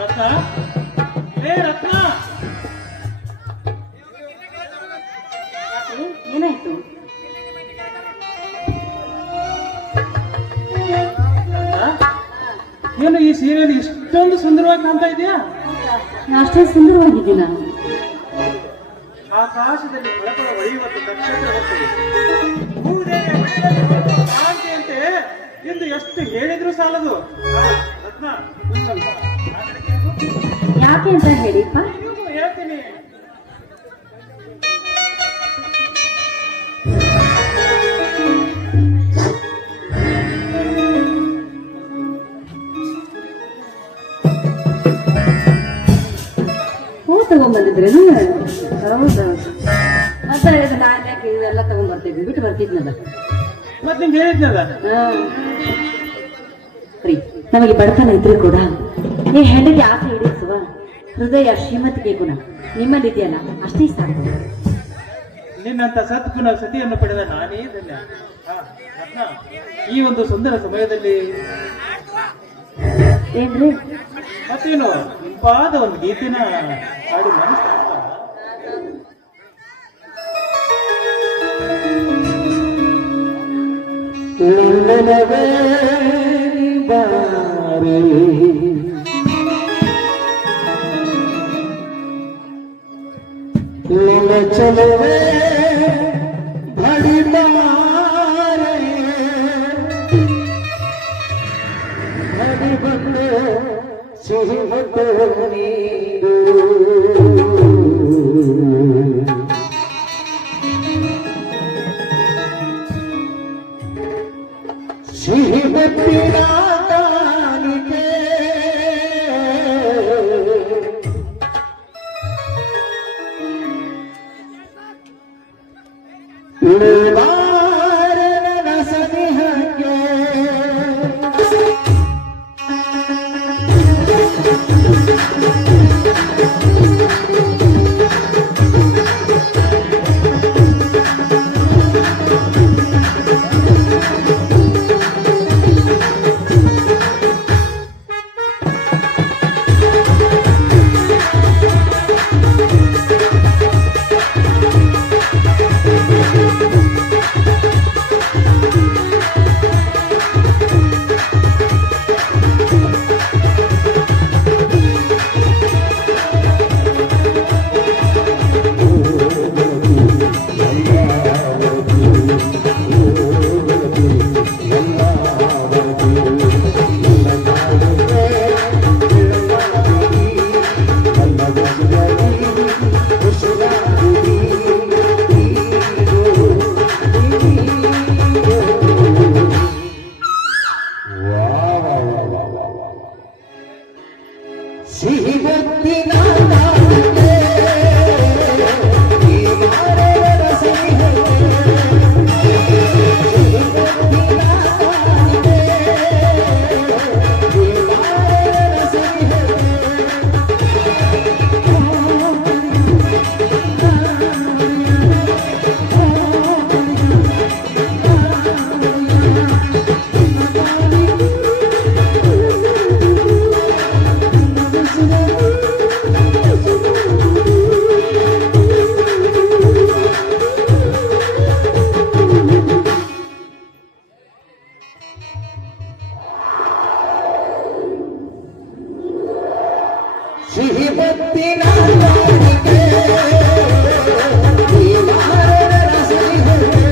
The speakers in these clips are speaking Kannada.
ರತ್ನ, ಏ ರತ್ನ, ಏನಾಯ್ತು? ಏನು ಈ ಸೀರೆಯಲ್ಲಿ ಇಷ್ಟೊಂದು ಸುಂದರವಾಗಿ ಕಾಣ್ತಾ ಇದೆಯಾ? ಅಷ್ಟೇ ಸುಂದರವಾಗಿದ್ದೀನ. ಆಕಾಶದಲ್ಲಿ ಬೆಳಕುವ ಒಯ್ಯುವಂತ ನಕ್ಷತ್ರದಂತೆ ಕಾಂತಿಯಂತೆ ಎಂದು ಎಷ್ಟು ಹೇಳಿದ್ರು ಸಾಲದು. ರತ್ನ, ಸ್ವಲ್ಪ ಆ ಕಡೆಗೆ ಹೋಗು. ಯಾಕೆ ಅಂತ ಹೇಳಿಪ್ಪ? ಹೇಳ್ತೀನಿ. ಹೂ ತಗೊಂಡ್ಬಂದಿದ್ರೇನು? ಹೌದೌದು. ಅಂತ ಹೇಳಿದ್ರೆ ನಾನು ಯಾಕೆ ಇವೆಲ್ಲ ತಗೊಂಡ್ಬರ್ತಿದ್ವಿ, ಬಿಟ್ಟು ಬರ್ತಿದ್ನಲ್ಲ. ಮತ್ತೆ ನಿಮ್ಗೆ ಹೇಳಿದ್ನಲ್ಲ. ರೀ, ನಮಗೆ ಬಡತನ ಇದ್ರೂ ಕೂಡ ಈ ಹೆಣ್ಣಿಗೆ ಆಸೆ ಈಡೇರಿಸುವ ಹೃದಯ ಶ್ರೀಮತಿಗೆ ಗುಣ ನಿಮ್ಮಲ್ಲಿದೆಯಲ್ಲ, ಅಷ್ಟೇ ಸಾಕು. ನಿನ್ನಂತ ಸದ್ಗುಣ ಸತಿಯನ್ನು ಪಡೆದ ನಾನೇ ಧನ್ಯ. ರತ್ನ, ಈ ಒಂದು ಸುಂದರ ಸಮಯದಲ್ಲಿ ಏನ್ರಿ ಮತ್ತೇನು ಇಂಪಾದ ಒಂದು ಗೀತೆನ ಹಾಡು ಮನಸ್ಸು ಚಲವೇ ಭಡಿದಾರೆ ಭಡಿ ಬಂದು ಸಿಹಿ ಬಂದು ನೀರು ಸಿಹಿ ಬತ್ತಿನ ಕಾಣಿಕೆ ಲೇವಾರನ ಸನಿಹಕ್ಕೆ ಸಿಹಿ ಬತ್ತಿನ ಕಾಣಿಕೆ ಲೇವಾರನ ಸನಿಹಕ್ಕೆ ಸಿಹಿ ಬತ್ತಿನ ಕಾಣಿಕೆ ಲೇವಾರನ ಸನಿಹಕ್ಕೆ ಸಿಹಿ ಬತ್ತಿನ ಕಾಣಿಕೆ ಲೇವಾರನ ಸನಿಹಕ್ಕೆ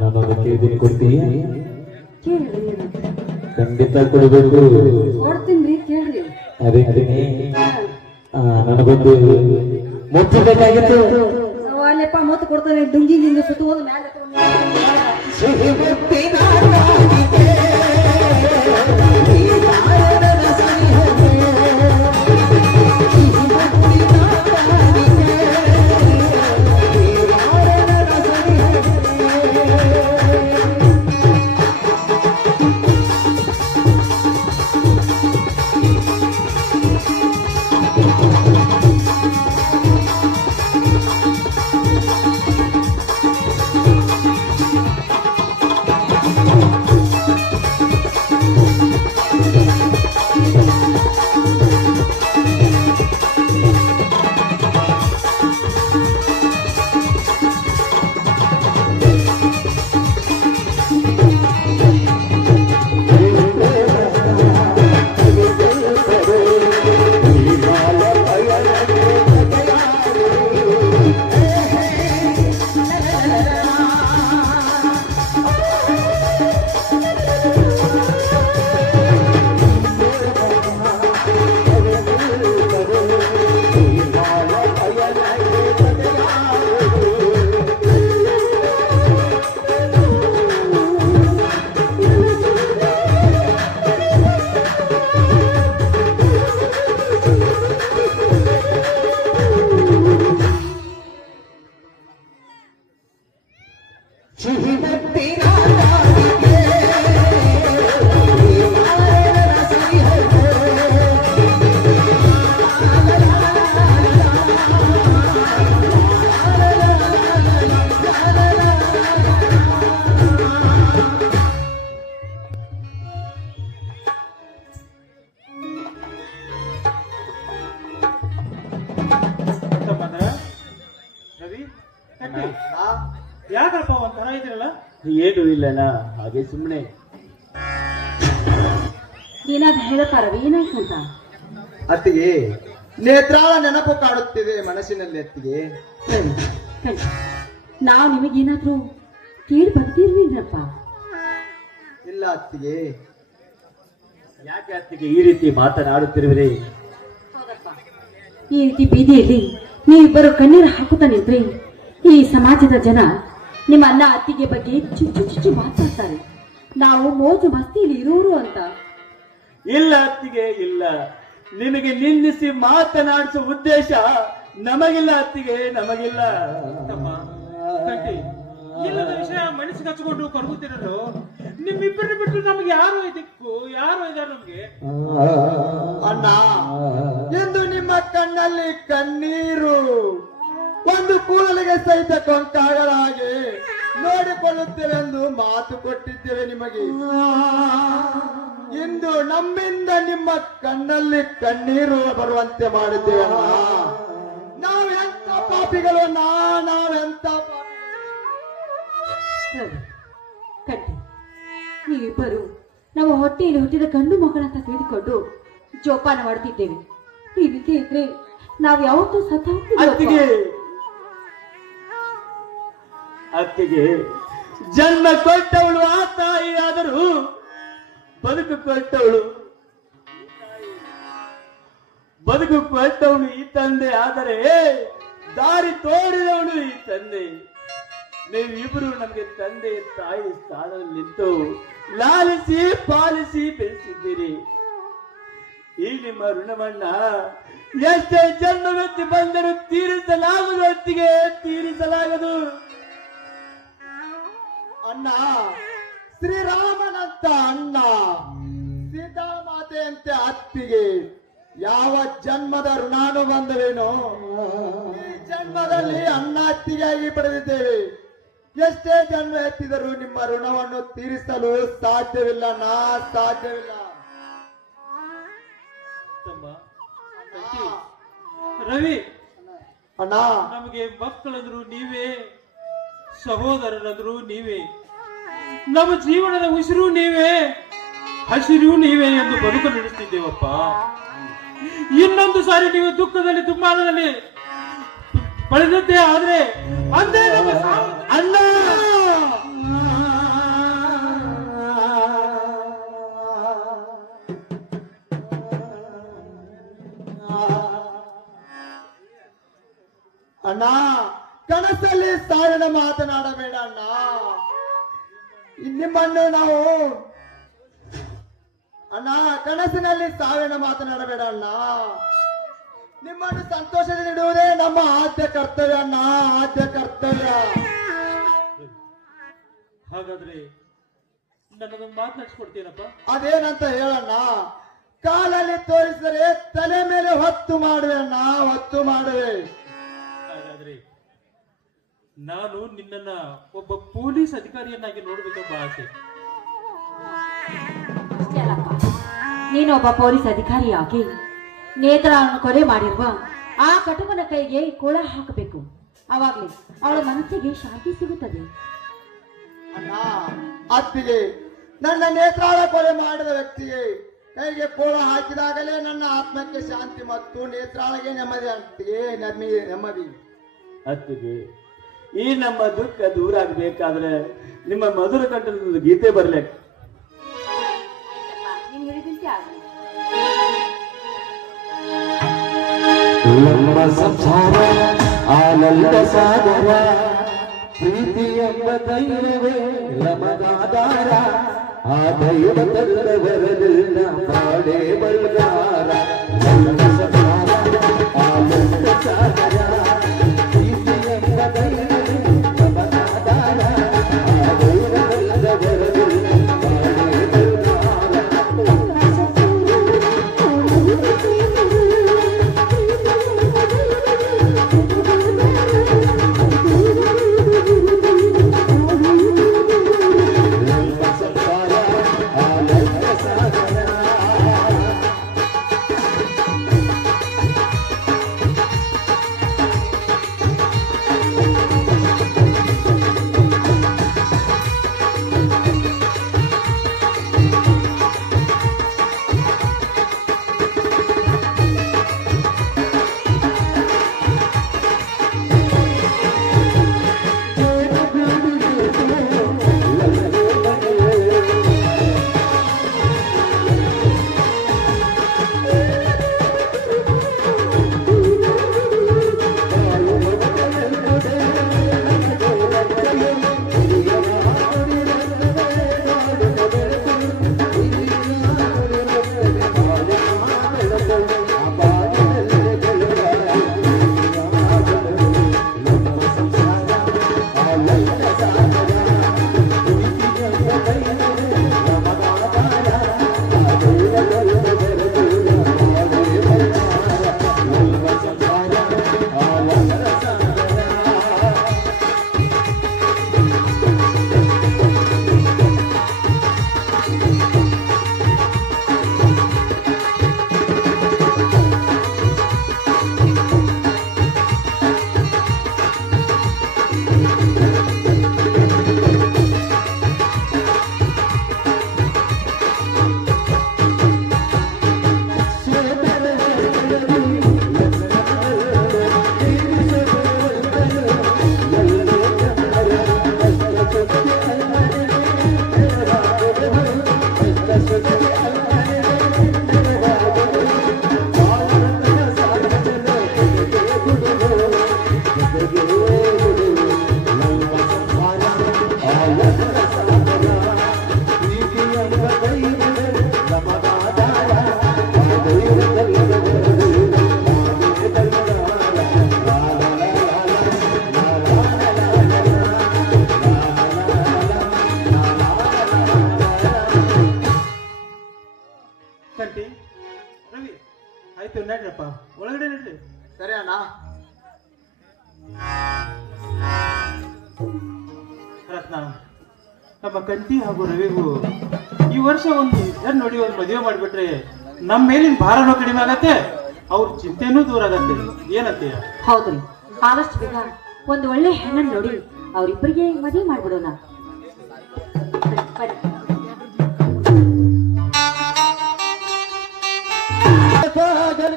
ನಾನೊಂದು ಕೇಳಿದ್ದೀನಿ, ಕೊಡ್ತೀಯ? ಕೇಳ್ರಿ ಏನಂತ ಖಂಡಿತ ಕೊಡಬೇಕು. ಕೊಡ್ತೀನಿ ಕೇಳ್ರಿ. ಅದಕ್ಕೆ ನನಗೊಂದು ಮುತ್ತು ಬೇಕಾಗಿತ್ತು. ಅಲ್ಲಪ್ಪ ಮೊತ್ತ ಕೊಡ್ತಾನೆ ಡುಂಗಿ ಗಿಂಗಿ ಸುತ್ತ ಹೋದ ಮ್ಯಾಲೆ ಸಿಹಿ ಮುತ್ತಿನ ಕಾಣಿಕೆ ಈ ನಾರಾಯಣನ ಸನಿಹಕ್ಕೆ. ಸಿಹಿ ಮುತ್ತಿನ ಕಾಣಿಕೆ ಈ ನಾರಾಯಣನ ಸನಿಹಕ್ಕೆ. ಸಿಹಿ ಮುತ್ತಿನ ಕಾಣಿಕೆ ಈ ನಾರಾಯಣನ ಸನಿಹಕ್ಕೆ. ತಮ್ಮಂದ್ರ, ರವಿ, ಕಟ್ಟಿ. ಯಾಕಪ್ಪ ಒಂಥರ ಇದ್ದೀರಲ್ಲ? ಏನು ಇಲ್ಲಣ್ಣ, ಹಾಗೆ ಸುಮ್ಮನೆ. ಏನಾದ್ರು ಹೇಳತ್ತಾರ ಏನಾಯ್ತು ಅಂತ? ಅತ್ತಿಗೆ ನೇತ್ರಾಳ ನೆನಪು ಕಾಡುತ್ತಿದೆ ಮನಸ್ಸಿನಲ್ಲಿ. ಅತ್ತಿಗೆ ನಾವು ನಿಮಗೇನಾದ್ರೂ ಕೇಳಿ ಬರ್ತಿರ್ವಿದ್ರಪ್ಪ? ಇಲ್ಲ ಅತ್ತಿಗೆ. ಯಾಕೆ ಅತ್ತಿಗೆ ಈ ರೀತಿ ಮಾತನಾಡುತ್ತಿರುವಿರಿ? ಈ ರೀತಿ ಬೀದಿಯಲ್ಲಿ ನೀವಿಬ್ಬರು ಕಣ್ಣೀರು ಹಾಕುತ್ತಾ ನಿಂತ್ರಿ ಈ ಸಮಾಜದ ಜನ ನಿಮ್ಮ ಅಣ್ಣ ಅತ್ತಿಗೆ ಬಗ್ಗೆ ಚುಚ್ಚು ಚುಚ್ಚು ಮಾತಾಡ್ತಾರೆ. ನಾವು ಮೋಜು ಮಸ್ತಿಯಲ್ಲಿ ಇರೋರು ಅಂತ. ಇಲ್ಲ ಅತ್ತಿಗೆ, ಇಲ್ಲ. ನಿನಗೆ ನಿಂದಿಸಿ ಮಾತನಾಡಿಸುವ ಉದ್ದೇಶ ನಮಗಿಲ್ಲ ಅತ್ತಿಗೆ, ನಮಗಿಲ್ಲ. ತಮ್ಮ, ಕಟ್ಟಿ, ಇಲ್ಲದ ವಿಷಯ ಮನಸ್ಸಿಗೆ ಹಚ್ಕೊಂಡು ಕರ್ಗುತ್ತಿರಲು ನಿಮ್ಮಿಬ್ಬರನ್ನ ಬಿಟ್ಟು ನಮ್ಗೆ ಯಾರು ದಿಕ್ಕು, ಯಾರು ಇದಾರೆ ನಮ್ಗೆ? ಅಣ್ಣ, ಎಂದು ನಿಮ್ಮ ಕಣ್ಣಲ್ಲಿ ಕಣ್ಣೀರು ಒಂದು ಕೂದಲಿಗೆ ಸಹಿತ ಕೊಂಕಾಗಳ ಹಾಗೆ ನೋಡಿಕೊಳ್ಳುತ್ತೇವೆಂದು ಮಾತು ಕೊಟ್ಟಿದ್ದೇವೆ ನಿಮಗೆ. ಇಂದು ನಮ್ಮಿಂದ ನಿಮ್ಮ ಕಣ್ಣಲ್ಲಿ ಕಣ್ಣೀರು ಬರುವಂತೆ ಮಾಡಿದ್ದೇವೆ ಅಣ್ಣ. ನಾವೆಂತ ಪಾಪಿಗಳು, ನಾವೆಂತ ಕಟ್ಟಿ, ನೀವಿಬ್ಬರು ನಾವು ಹೊಟ್ಟೆಯಲ್ಲಿ ಹುಟ್ಟಿದ ಗಂಡು ಮಕ್ಕಳಂತ ತಿಳಿದುಕೊಂಡು ಜೋಪಾನ ಮಾಡುತ್ತಿದ್ದೇವೆ. ಈ ರೀತಿ ಇದ್ರೆ ನಾವು ಯಾವತ್ತೂ ಸತ್ತ ಅತ್ತಿಗೆ, ಅತ್ತಿಗೆ ಜನ್ಮ ಕೊಟ್ಟವಳು ಆ ತಾಯಿ ಆದರೂ ಬದುಕು ಕೊಟ್ಟವಳು ಈ ತಂದೆ, ಆದರೆ ದಾರಿ ತೋರಿದವಳು ಈ ತಂದೆ. ನೀವಿಬ್ರು ನಮಗೆ ತಂದೆ ತಾಯಿ ಸ್ಥಾನದಲ್ಲಿ ನಿಂತು ಲಾಲಿಸಿ ಪಾಲಿಸಿ ಬೆಳೆಸಿದ್ದೀರಿ. ಈ ನಿಮ್ಮ ಋಣವನ್ನ ಎಷ್ಟೇ ಜನ್ಮವೆತ್ತಿ ಬಂದರೂ ತೀರಿಸಲಾಗದು ಅತ್ತಿಗೆ, ತೀರಿಸಲಾಗದು. ಅಣ್ಣ, ಶ್ರೀರಾಮನಂತ ಅಣ್ಣ, ಸೀತಾಮಾತೆಯಂತೆ ಅತ್ತಿಗೆ ಯಾವ ಜನ್ಮದ ಋಣಾನು ಬಂದವೇನೋ ಈ ಜನ್ಮದಲ್ಲಿ ಅಣ್ಣ ಅತ್ತಿಗೆಯಾಗಿ ಪಡೆದಿದ್ದೇವೆ. ಎಷ್ಟೇ ಜನ್ಮ ಎತ್ತಿದರೂ ನಿಮ್ಮ ಋಣವನ್ನು ತೀರಿಸಲು ಸಾಧ್ಯವಿಲ್ಲ, ಸಾಧ್ಯವಿಲ್ಲ. ತಮ್ಮ, ಕಟ್ಟಿ, ರವಿ, ಅಣ್ಣ, ನಮಗೆ ಮಕ್ಕಳಂದ್ರು ನೀವೇ, ಸಹೋದರರಂದ್ರು ನೀವೇ, ನಮ್ಮ ಜೀವನದ ಉಸಿರು ನೀವೇ, ಹಸಿರು ನೀವೇ ಎಂದು ಬದುಕು ನಡೆಸ್ತಿದ್ದೇವಪ್ಪ. ಇನ್ನೊಂದು ಸಾರಿ ನೀವು ದುಃಖದಲ್ಲಿ ದುಮ್ಮಾನದಲ್ಲಿ ಪಡೆದಂತೆ ಆದ್ರೆ ಅಂದೇ ನಮ್ಮ ಸಾವು. ಅಣ್ಣ ಅಣ್ಣ ಕನಸಲ್ಲಿ ಸಾವಿನ ಮಾತನಾಡಬೇಡ ಅಣ್ಣ. ನಿಮ್ಮನ್ನು ನಾವು ಅಣ್ಣ ಕನಸಿನಲ್ಲಿ ಸಾವಿನ ಮಾತನಾಡಬೇಡ ಅಣ್ಣ. ನಿಮ್ಮನ್ನು ಸಂತೋಷದಲ್ಲಿಡುವುದೇ ನಮ್ಮ ಆದ್ಯ ಕರ್ತವ್ಯ ಅಣ್ಣ, ಆದ್ಯ ಕರ್ತವ್ಯ. ಹಾಗಾದ್ರೆ ನನ್ನದೊಂದು ಮಾತನಾಡಿಸ್ಕೊಡ್ತೀನಪ್ಪ. ಅದೇನಂತ ಹೇಳಣ್ಣ. ಕಾಲಲ್ಲಿ ತೋರಿಸಿದರೆ ತಲೆ ಮೇಲೆ ಹೊತ್ತು ಮಾಡುವೆ ಅಣ್ಣ, ಹೊತ್ತು ಮಾಡುವೆ. ಹಾಗಾದ್ರೆ ನಾನು ನಿನ್ನನ್ನ ಒಬ್ಬ ಪೊಲೀಸ್ ಅಧಿಕಾರಿಯನ್ನಾಗಿ ನೋಡ್ಬೇಕೆಂಬ ಆಸೆ. ಅಷ್ಟೇ ಅಲ್ಲಪ್ಪ, ನೀನು ಒಬ್ಬ ಪೊಲೀಸ್ ಅಧಿಕಾರಿಯಾಗಿ ನೇತ್ರವನ್ನು ಕೊಲೆ ಮಾಡಿರುವ ಆ ಕಟುಕನ ಕೈಗೆ ಕೋಳ ಹಾಕಬೇಕು. ಆವಾಗಲೇ ಅವಳ ಮನಸ್ಸಿಗೆ ಶಾಂತಿ ಸಿಗುತ್ತದೆ. ಅಣ್ಣ, ಅತ್ತಿಗೆ ನನ್ನ ನೇತ್ರಾಳ ಕೊಲೆ ಮಾಡಿದ ವ್ಯಕ್ತಿಗೆ ಕೈಗೆ ಕೋಳ ಹಾಕಿದಾಗಲೇ ನನ್ನ ಆತ್ಮಕ್ಕೆ ಶಾಂತಿ ಮತ್ತು ನೇತ್ರಾಳಗೆ ನೆಮ್ಮದಿ ಅತ್ತಿಗೆ, ನೆಮ್ಮದಿ. ಅತ್ತಿಗೆ, ಈ ನಮ್ಮ ದುಃಖ ದೂರ ಆಗ್ಬೇಕಾದ್ರೆ ನಿಮ್ಮ ಮಧುರ ಕಂಠದ ಗೀತೆ ಬರ್ಲಿಕ್ಕೆ. ನೀನು ಹೇಳಿದಂತೆ ಆಗಲಿ. ನಮ್ಮ ಸಂಸಾರ ಆನಂದ ಸಾಗರ, ಪ್ರೀತಿ ಎಂಬ ದೈವವೇ ನಮಗಾಧಾರ. ಆ ದೈವ ತಲ್ಲವರಲಿಲ್ಲ ಬಾಳೆ ಬಲ್ಗಾರ. ನಮ್ಮ ಸಂಸಾರ ಆನಂದ ಸಾಗರ, ಪ್ರೀತಿ ಎಂಬ ದೈವವೇ ನಮಗಾಧಾರ. ಆ ದೈವ ತಲ್ಲವರಲಿಲ್ಲ ಬಾಳೆ ಬಲ್ಗಾರ. ಕಂಟಿ, ರವಿ, ಆಯ್ತು ನಡ್ರಪ್ಪ, ಒಳಗಡೆ ನಡ್ರಿ. ಸರಿ ಅಣ್ಣ. ರತ್ನ, ನಮ್ಮ ಕಂಟಿ ಹಾಗೂ ರವಿಗೂ ಈ ವರ್ಷ ಒಂದು ನೋಡಿ ಒಂದು ಮದುವೆ ಮಾಡಿಬಿಟ್ರೆ ನಮ್ಮ ಮೇಲಿನ ಭಾರನೂ ಕಡಿಮೆ ಆಗತ್ತೆ, ಅವ್ರ ಚಿಂತೆನೂ ದೂರ ಆಗತ್ತೆ. ಏನಂತೀಯ? ಹೌದ್ರಿ, ಆದಷ್ಟು ಬೇಗ ಒಂದು ಒಳ್ಳೆ ಹೆಣ್ಣನ್ನು ನೋಡಿ ಅವರಿಬ್ಬರಿಗೆ ಮದುವೆ ಮಾಡ್ಬಿಡೋಣ. ಬನ್ನಿ.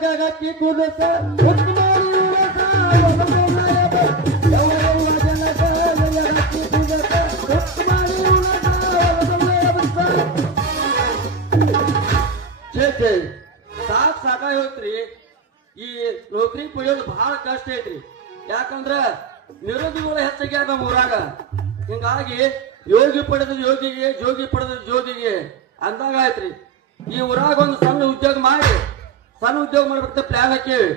ಗರ್ಗಕ್ಕೆ ಕುಲಸ ಉತ್ತಮ ಅಷ್ಟೇ ಐತ್ರಿ. ಯಾಕಂದ್ರ ನಿರುದ್ಯೋಗ ಹೆಚ್ಚಾಗ್ಯಾರ ನಮ್ಮ ಊರಾಗ. ಹಿಂಗಾಗಿ ಯೋಗಿ ಪಡೆದ ಯೋಗಿಗೆ, ಜೋಗಿ ಪಡೆದ ಜೋಗಿಗೆ ಅಂದಾಗ ಆಯ್ತ್ರಿ. ಈ ಊರಾಗ ಒಂದು ಸಣ್ಣ ಉದ್ಯೋಗ ಮಾಡ್ಬೇಕಂತ ಪ್ಲಾನ್ ಹಾಕೇವಿ.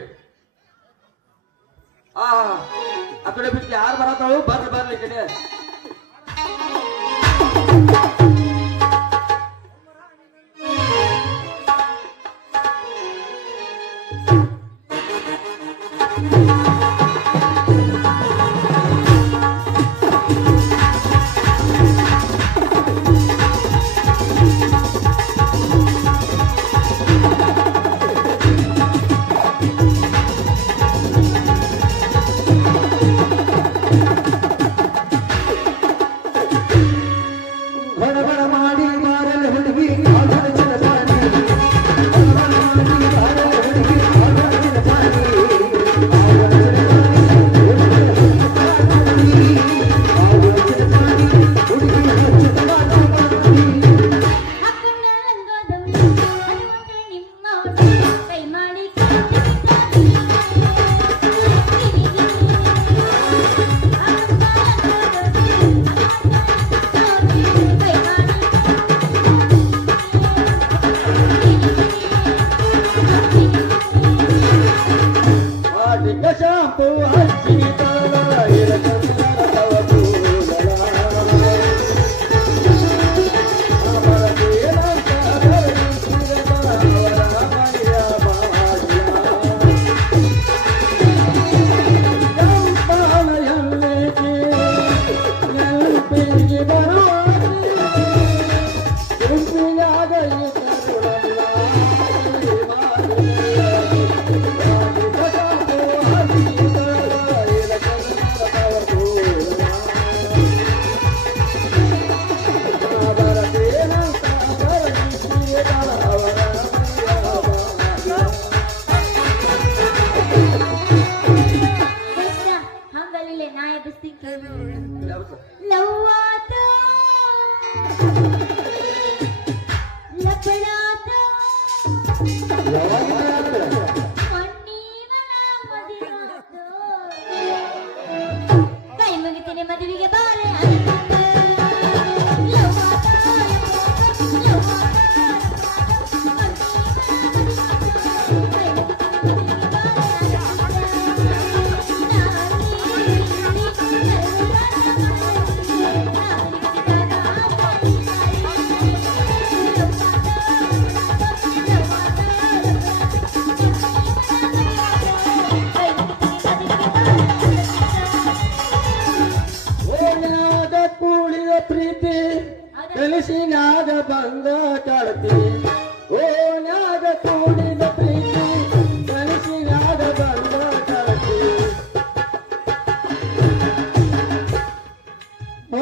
ಆ ಕಡೆ ಬಿಟ್ಟು ಯಾರು ಬರತ್ತಾಳು? ಬರ್ಲಿ ಈ ಕಡೆ. ಬಡಬಡ ಮಾಡಿ ಮಾರಲು ಹುಡುಗಿ ಆದರ ಚಿರಪಾಣಿ ಬಡಬಡ ಮಾಡಿ ಮಾರಲು ಹುಡುಗಿ ಆದರ ಚಿರಪಾಣಿ ಶಾಂಪು ಹಚ್ಚಿ ಕೈ ಮುಗಿತೀನಿ ಮದುವೆಗೆ ಬಾರೆ ಕನಸಿನಾಗ ಬಂದ ಕಾಡ್ತಿ ಓನ್ಯಾಗ ಕೂಡಿದ ಪ್ರೀತಿ ಕನಸಿನಾಗ ಬಂದ ಕಾಡ್ತಿ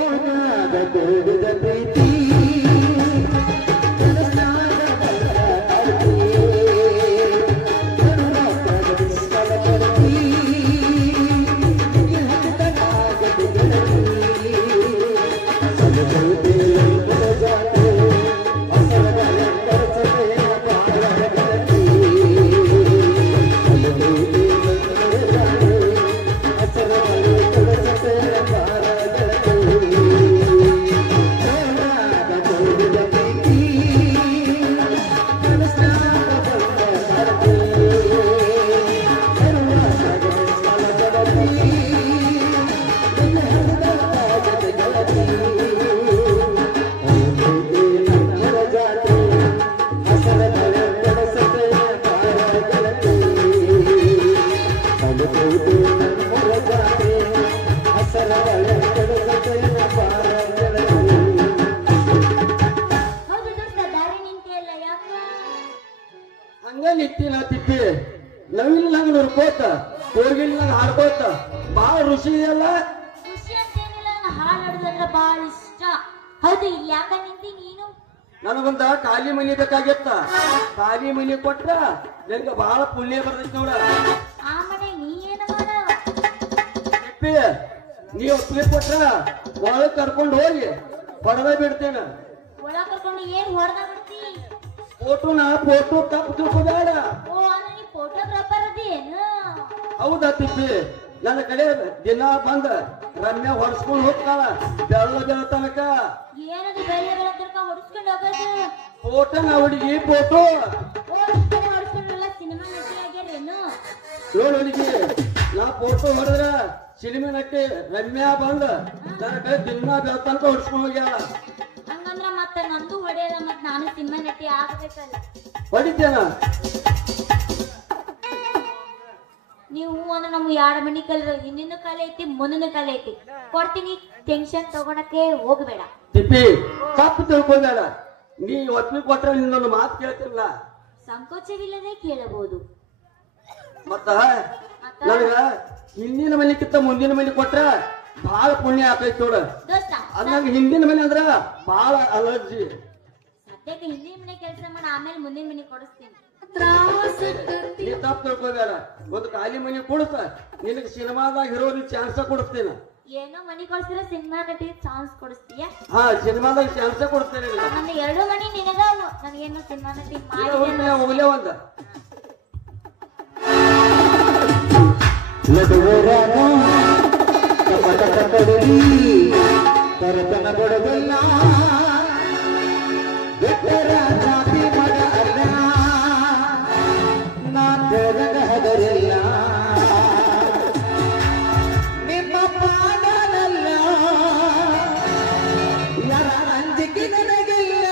ಓನ್ಯಾಗ ಕೂಡಿದ ಪ್ರೀತಿ ಕನಸಿನಾಗ ಬಂದ ಕಾಡ್ತಿ ಕರುಣಾಗ ಬಿಸ್ಕಲ ಪಡ್ತಿ ಹತ್ತನಾಗದ ಗೆಳತಿ ಹಂಗ ನಿತ್ತಿನ ತಿಪ್ಪಿ ನವಿಲ್ ನಂಗೆ ನುರ್ಕೋತ ಕೋರ್ಗಿಲ್ ನಂಗೆ ಹಾಡ್ಕೋತ ಬಾಳ ರುಚಿ ಇದೆಯಲ್ಲ. ಖುಷಿ ಅಂತೇನಿಲ್ಲ, ಹಾಡು ಹಾಡೋದಂದ್ರೆ ಬಹಳ ಇಷ್ಟ. ಹೌದು, ಇಲ್ಲಿ ಯಾಕ ನಿಂತಿ ನೀನು? ನನಗೊಂದ ಖಾಲಿ ಮನಿ ಬೇಕಾಗಿತ್ತ. ಖಾಲಿ ಮನಿ ಕೊಟ್ರ ನಿನ್ಗ ಬಹಳ ಪುಣ್ಯ ಬರ್ತೈತಿ ನೋಡ. ಆ ಮನೆ ನೀ ಏನು ಮಾಡ? ತಿಪ್ಪಿ ನೀ ಒಪ್ಪಿಗೆ ಕೊಟ್ರ ಒಳಗ್ ಕರ್ಕೊಂಡು ಹೋಗಿ ಹೊಡೆದ ಬಿಡ್ತೇನೆ. ಒಳ ಕರ್ಕೊಂಡು ಏನ್ ಹೊಡೆದ ಬಿಡ್ತಿ? ಫೋಟೋ ತಪ್ಪು ತಿಳ್ಕೋಬೇಡ. ಓ, ಅಂದ್ರೆ ನೀ ಫೋಟೋಗ್ರಾಫರ್ ಅದೇನು? ಹೌದಾ ತಿಪ್ಪಿ ನನ್ನ ಕಡೆ ದಿನ ಬಂದ ರಮ್ಯಾ ಹೊಡ್ಸ್ಕೊಂಡು ಹೋಗ್ತಾಳ ಬೆಳ್ಳ ತನಕ ಏನದು ಬೆಳ್ಳ ಬೆಳತನಕ ಹೊಡ್ಸ್ಕೊಂಡು ಹೋಗೋದು ಫೋಟೋ ನಾ ಹುಡುಗಿ ಫೋಟೋ ಹೊಡ್ಸ್ಕೊಂಡ್ರಲ್ಲ ಸಿನಿಮಾ ನಟಿ ಆಗ್ಯಾರೇನು ನೋಡ್ ಹುಡುಗಿ ನಾ ಫೋಟೋ ಹೊಡೆದ್ರ ಸಿನಿಮಾ ನಟಿ ರಮ್ಯಾ ಬಂದ ನನ್ನ ಕಡೆ ದಿನ ಬೆಳ್ಳ ತನಕ ಹೊಡ್ಸ್ಕೊಂಡು ಹೋಗ್ಯಾಳ ಹಂಗಂದ್ರ ಮತ್ತ ನಂದು ಹೊಡೆಯಲ್ಲ ಮತ್ ನಾನು ಸಿನಿಮಾ ನಟಿ ಆಗ್ಬೇಕಲ್ಲ ಹೊಡಿತೇನ ನೀವು ಅಂದ್ರೆ ನಮ್ಗೆ ಎರಡು ಮನಿ ಕಲಿರ ಹಿಂದಿನ ಕಾಲ ಐತಿ ಮುಂದಿನ ಕಾಲ ಐತಿ ಕೊಡ್ತೀನಿ ಟೆನ್ಷನ್ ತಗೊಳಕ್ಕೆ ಹೋಗ್ಬೇಡ ತಿಪ್ಪಿ ತಪ್ಪು ತಿಳ್ಕೊಂಬೇಡ ನೀ ಒಪ್ಪಿಗೆ ಕೊಟ್ರೆ ನಿನ್ನೊಂದು ಮಾತು ಕೇಳ್ತಿಲ್ಲ ಸಂಕೋಚವಿಲ್ಲದೆ ಕೇಳಬಹುದು ಮತ್ತ ನನಗ ಹಿಂದಿನ ಮನೆಕ್ಕಿಂತ ಮುಂದಿನ ಮನೆ ಕೊಟ್ರ ಬಹಳ ಪುಣ್ಯ ಆಕೈತಿ ನೋಡ ದೋಸ್ತ ಅದ್ನಾಗ ಹಿಂದಿನ ಮನೆ ಅಂದ್ರ ಬಹಳ ಅಲರ್ಜಿ ಸದ್ಯಕ್ಕೆ ಹಿಂದಿನ ಮನೆ ಕೆಲಸ ಮಾಡಿ ಆಮೇಲೆ ಮುಂದಿನ ಮನೆ ಕೊಡಿಸ್ತೀನಿ ನೀ ತಪ್ಪು ತಿಳ್ಕೊಬೇಡ ಒಂದು ಖಾಲಿ ಮನೆ ಕೊಡಿಸ ನಿನಗೆ ಸಿನಿಮಾದಾಗ ಹೀರೋನಿ ಚಾನ್ಸ ಕೊಡಿಸ್ತೇನೆ ಏನೋ ಮನಿ ಕೊಡ್ಸಿರ ಸಿನಿಮಾ ನಟಿ ಚಾನ್ಸ್ ಕೊಡಿಸ್ತೀಯ ಹಾ ಸಿನಿಮಾದಾಗ ಚಾನ್ಸ ಕೊಡಿಸ್ತೇನೆ ನನ್ನ ಎರಡು ಮನಿ ನಿನಗ ನನಗೇನು ಸಿನಿಮಾ ನಟಿ ಮಾಡಿ ಹೋಗ್ಲೇ ಒಂದ ಕರತನ ಕೊಡಬಲ್ಲ ಬೆಟ್ಟರ ಜಾತಿ ಮಗ ಅಲ್ಲ ನಾ ತೆರಗ ಹದರಿಲ್ಲ ನಿಮ್ಮ ಪಾದನಲ್ಲ ಯಾರ ಅಂಜಿಕೆ ನನಗಿಲ್ಲ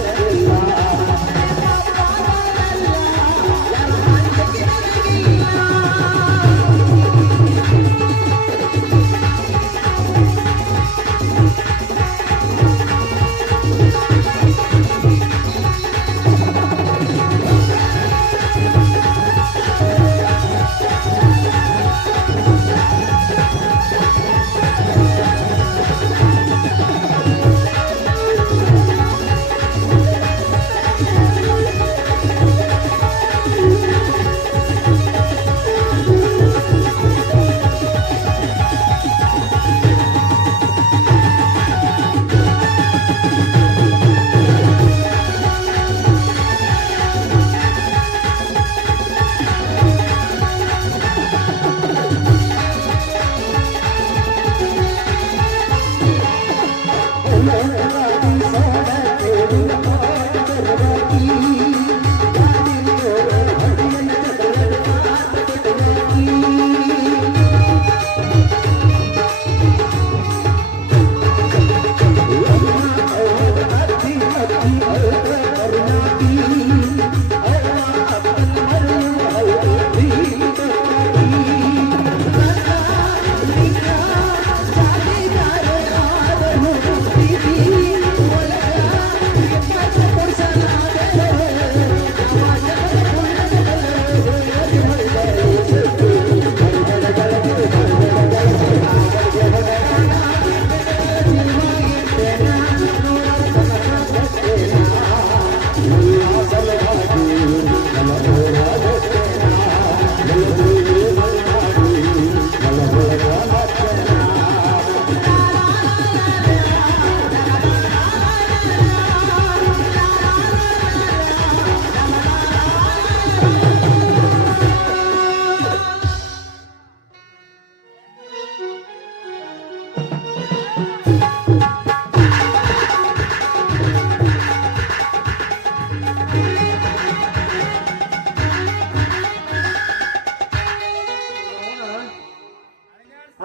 Yeah. ಮರುನಾಟಿ ಅವ್ವ ಅಪ್ಪನ ಮರೆಯುವ ಹೌದು ಪ್ರೀತಿ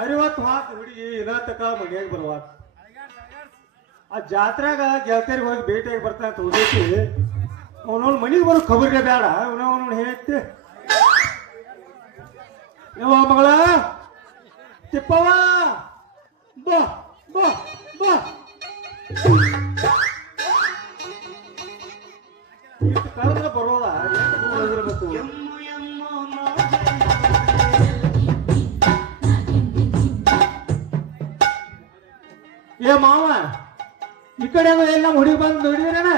ಅರಿವತ್ತು ಹಾಕ್ ಹುಡುಗಿ ಇರತಕ ಮನ್ಯಾಗ ಬರುವಾತ ಆ ಜಾತ್ರೆಗ ಗೆಳತಿಯರಿಗೆ ಹೋಗಿ ಭೇಟಿಯಾಗಿ ಬರ್ತಾನೆ ಅಂತ ಹೋಗೈತಿ ಅವನವ್ನ ಮನೆಗೆ ಬರೋ ಖಬರ್ಗೆ ಬೇಡ ಅವನವನು ಹೇಳೈತಿ ಯವ್ವ ಮಗಳ ತಿಪ್ಪವ್ವ ಬಾ ಬಾ ಬಾ ಇಷ್ಟು ಕರೆದ್ರೆ ಬರೋದ ಎಷ್ಟು ದೂರ ಇರಬೇಕು ಏ ಮಾವ ಈ ಕಡೆ ಎಲ್ಲ ಹುಡುಗಿ ಬಂದು ನೋಡಿದ್ರೇನ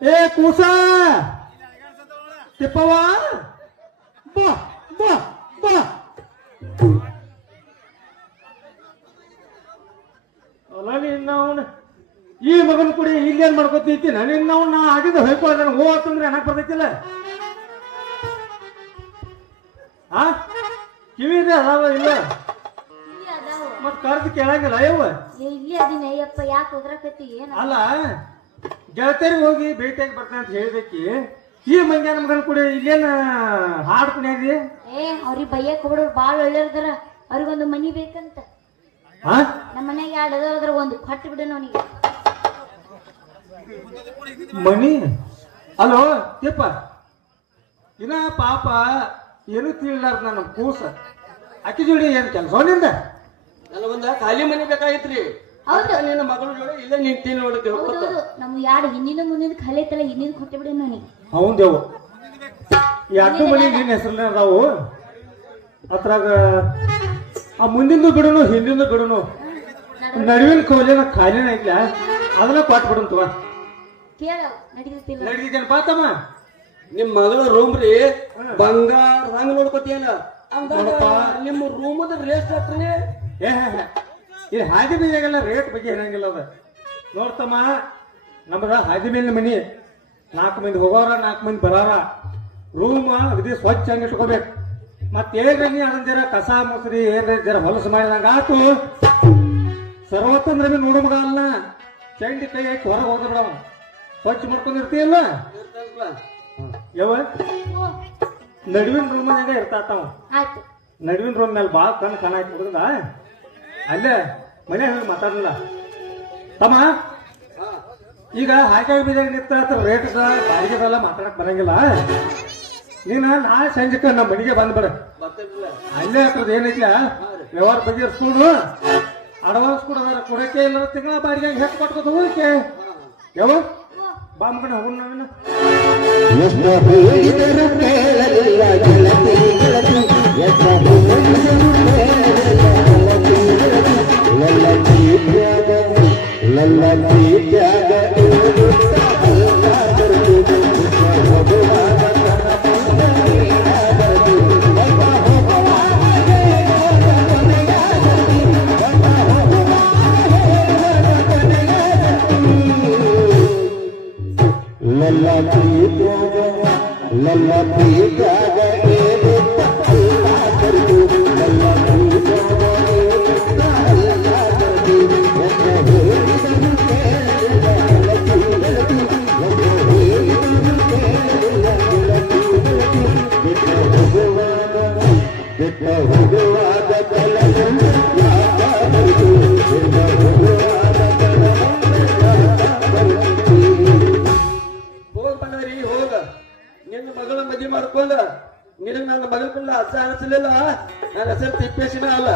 ಏ ಕೂಸ ತಿಪ್ಪವ್ವ ಬಾ ಬಾ ಬಾ ಅಲ್ಲ ನಿನ್ನ ಅವನು ಈ ಮಗನ ಕೂಡ ಇಲ್ಲೇನ್ ಮಾಡ್ಕೊತೀತಿ ನಿನ್ನ ಅವ್ನು ನಾ ಆಗಿದ್ದ ಹೊಯ್ಕೊಳ್ಳ ಹೋ ಅಂತಂದ್ರೆ ಏನಕ್ ಬರ್ತೈತಿಲ್ಲ ಆ ಕಿವಿ ಇದೆ ಅದಾವ ಇಲ್ಲ ಇಲ್ಲಿ ಅದಾವು ಮತ್ ಕರ್ದು ಕೇಳಂಗಿಲ್ಲ ಯವ್ವ ಇಲ್ಲಿ ಅದಿನ ಅಯ್ಯಪ್ಪ ಯಾಕೆ ಹೋದ್ರಕತ್ತಿ ಏನ ಅಲ್ಲ ಗೆಳತಿಯರಿಗೆ ಹೋಗಿ ಭೇಟಿಯಾಗಿ ಬರ್ತಾನೆ ಅಂತ ಹೇಳ್ಬೇಕಿ ಈ ಮಂಗ್ಯಾನ ಮಗನ ಕೂಡ ಇಲ್ಲೇನ ಹಾಡ್ಕೊಂಡಿ ಏ ಅವ್ರಿಗೆ ಬೈಯಕ್ ಹೋಗ್ಬಿಡೋರು ಬಾಳ ಒಳ್ಳೆಯವ್ರದಾರ ಅವ್ರಿಗೊಂದು ಮನಿ ಬೇಕಂತ ನಮ್ಮ ಮನ್ಯಾಗ ಎರಡು ಅದ್ರ ಒಂದು ಕೊಟ್ಟು ಬಿಡೋಣ ಅವನಿಗೆ ಮನಿ ಅಲೋ ತಿಪ್ಪ ಇನ್ನ ಪಾಪ ಏನು ತಿಳಿಲಾರ್ದ ನನ್ನ ಕೂಸ ಅಕ್ಕಿ ಜೋಡಿ ಏನ್ ಕೆಲಸ ನಿಂದ ನನಗೊಂದ ಖಾಲಿ ಮನೆ ಬೇಕಾಗಿತ್ರಿ ಹೌದು. ನಿನ್ನ ಮಗಳ ಜೋಡಿ ಇಲ್ಲೇ ನಿಂತೀನಿ ನೋಡಕ್ಕೆ ಹೌದೌದು ನಮ್ಮ ಎರಡು ಹಿಂದಿನ ಮುಂದಿನ ಖಾಲಿ ಐತಲ್ಲ ಹಿಂದಿನ ಕೊಟ್ಟು ಬಿಡೋಣ ಅವನಿಗೆ ಹೌದೇವು ಈ ಅಡ್ಡು ಮನಿ ನಿನ್ನ ಹೆಸರನ್ನ ಅದಾವು ಅದ್ರಾಗ ಆ ಮುಂದಿಂದು ಬಿಡೋನು ಹಿಂದಿಂದು ಬಿಡೋನು ನಡುವಿನ ಕೋಲಿನ ಖಾಲಿನ ಐತ್ಲ ಅದನ್ನ ಕೊಟ್ಟು ಬಿಡಂತವ ಕೇಳ ನಡೀತಿಲ್ಲ ನಡೀತೇನೆ ಪಾತಮ್ಮ ನಿಮ್ ಮಗಳ ರೂಮ್ ರೀ ಬಂಗಾರ ಹಂಗ ನೋಡ್ಕೊತೀಯಲ್ಲ ಅಂದಾಗ ನಿಮ್ಮ ರೂಮದ ರೇಟ್ ಹಾಕ್ರಿ ಏ ಇಲ್ಲಿ ಹಾದಿ ಬೀಜಾಗೆಲ್ಲ ರೇಟ್ ಬಗ್ಗೆ ಇರಂಗಿಲ್ಲ ಅದ ನೋಡ್ತಮ್ಮ ನಮ್ದ ಹಾದಿ ಮೇಲಿನ ಮನಿ 4 ಮಂದಿ ಹೋಗೋರ 4 ಮಂದಿ ಬರಾರ ರೂಮ್ ಅಗದಿ ಸ್ವಚ್ಛ ಹಂಗ ಇಟ್ಕೋಬೇಕು ಮತ್ತೇನ್ರ ನೀ ಅಂದಿರ ಕಸ ಮೊಸರಿ ಏನ್ರ ಜರ ಹೊಲಸು ಮಾಡಿದಂಗ ಆತು ಸರ್ವತ್ತಂದ್ರ ಬಿ ನೋಡು ಮಗ ಅಲ್ಲ ಚಂಡಿ ಕೈ ಹಾಕಿ ಹೊರಗೆ ಹೋದ ಬಿಡವ ಸ್ವಚ್ಛ ಮಾಡ್ಕೊಂಡಿರ್ತೀಯಲ್ಲ ಯವ ನಡುವಿನ ರೂಮ್ನಾಗ ಇರ್ತಾವ ಆಯ್ತು ನಡುವಿನ ರೂಮ್ ಮೇಲೆ ಭಾಳ ಕಣ್ ಹಾಕಿ ಬಿಡುದ ಅಲ್ಲೇ ಮನೆ ಹೋಗಿ ಮಾತಾಡಲಿಲ್ಲ ತಮ್ಮ ಈಗ ಹಾಗಾಗಿ ಬೀಜ ನಿಂತ ರೇಟ್ ಬಾಡಿಗೆದೆಲ್ಲ ಮಾತಾಡಕ್ ಬರಂಗಿಲ್ಲ ನೀನ ನಾಳೆ ಸಂಜೆಕ ನಮ್ಮ ಮನೆಗೆ ಬಂದ್ಬಿಡ ಅಲ್ಲೇ ಹತ್ರದ ಏನೈತ್ಲ ವ್ಯವಹಾರ ಬಗೆಹರಿಸ್ಕೊಂಡು ಅಡ್ವಾನ್ಸ್ ಕೊಡಕ್ಕೆ ಇಲ್ಲ ತಿಂಗಳ ಬಾಡಿಗೆ ಹೆಚ್ಚು ಕೊಟ್ಕೋತ ಹೋಗಕ್ಕೆ ಯಾವ ಬಾಂಬ್ಗಣ ಹೋಗೋಣ ನಾವಿನ ಎಷ್ಟು ಹೇಳಿದರು ಕೇಳಲಿಲ್ಲ ಗೆಳತಿ ಗೆಳತಿ ಎಷ್ಟು ಹೇಳಿದರು ಕೇಳಲಿಲ್ಲ ಲಲ್ಲತಿ ತ್ಯಾಗ ನಿನ್ನ ಮಗಳ ಮದುವೆ ಮಾಡ್ಕೊಂಡ ನಿನಗ್ ನನ್ನ ಮಗಳ ಅಜ್ಜ ಅನಿಸಲಿಲ್ಲ ನನ್ನ ಹೆಸರು ತಿಪ್ಪೇಶಿನ ಅಲ್ಲ